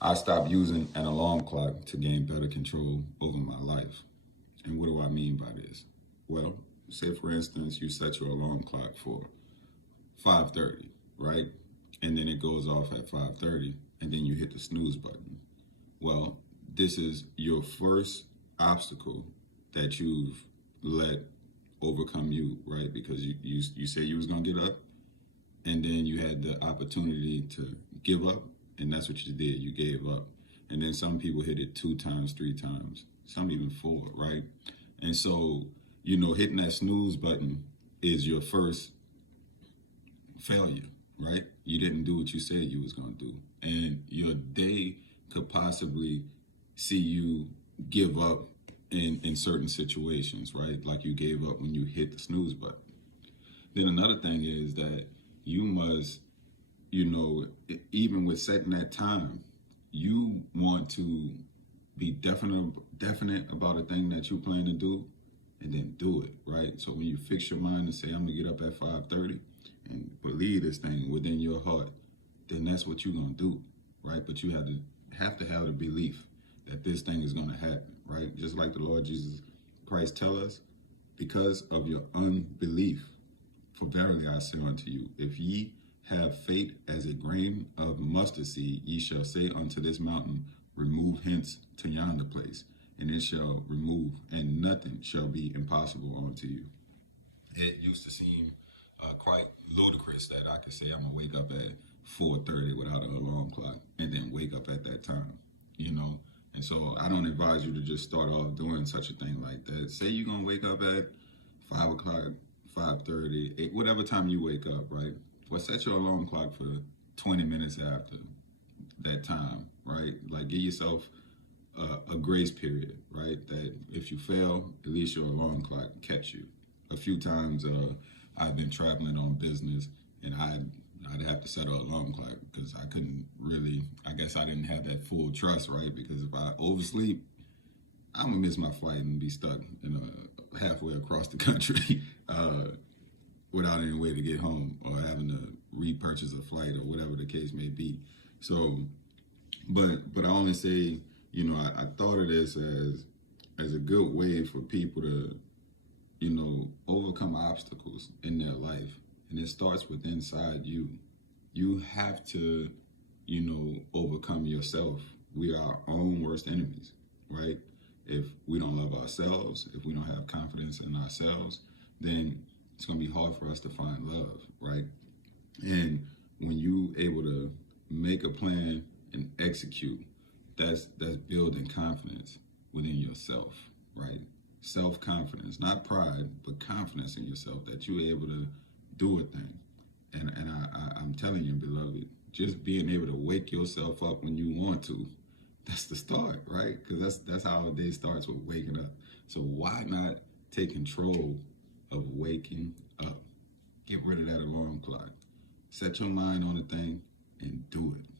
I stopped using an alarm clock to gain better control over my life. And what do I mean by this? Well, say for instance, you set your alarm clock for 5:30, right? And then it goes off at 5:30, and then you hit the snooze button. Well, this is your first obstacle that you've let overcome you, right? Because you said you was gonna get up, and then you had the opportunity to give up, and that's what you did. You gave up, and then some people hit it 2 times, 3 times, some even 4, right? And so, hitting that snooze button is your first failure, right? You didn't do what you said you was gonna do, and your day could possibly see you give up in certain situations, right? Like you gave up when you hit the snooze button. Then another thing is that you must, even with setting that time, you want to be definite about a thing that you plan to do, and then do it, right? So when you fix your mind and say, I'm gonna get up at 5:30 and believe this thing within your heart, then that's what you're gonna do, right? But you have the belief that this thing is gonna happen, right? Just like the Lord Jesus Christ tell us, because of your unbelief. For verily I say unto you, if ye have faith as a grain of mustard seed, ye shall say unto this mountain, remove hence to yonder place, and it shall remove, and nothing shall be impossible unto you. It used to seem quite ludicrous that I could say I'm gonna wake up at 4:30 without an alarm clock, and then wake up at that time, you know. And so I don't advise you to just start off doing such a thing like that. Say you're gonna wake up at 5 o'clock, 5:30, 8, whatever time you wake up, right? Well, set your alarm clock for 20 minutes after that time, right? Like give yourself a grace period, right? That if you fail, at least your alarm clock catch you. A few times I've been traveling on business, and I'd have to set an alarm clock because I couldn't really. I guess I didn't have that full trust, right? Because if I oversleep, I'm gonna miss my flight and be stuck halfway across the country without any way to get home, or having to repurchase a flight or whatever the case may be. So, but I only say, I thought of this as a good way for people to, overcome obstacles in their life, and it starts with inside you. You have to, overcome yourself. We are our own worst enemies, right? If we don't love ourselves, if we don't have confidence in ourselves, then it's going to be hard for us to find love, right? And when you able to make a plan and execute, that's building confidence within yourself, right? Self confidence, not pride, but confidence in yourself that you're able to do a thing. I'm telling you, beloved, just being able to wake yourself up when you want to, that's the start, right? Because that's how a day starts, with waking up. So why not take control of waking up? Get rid of that alarm clock. Set your mind on the thing and do it.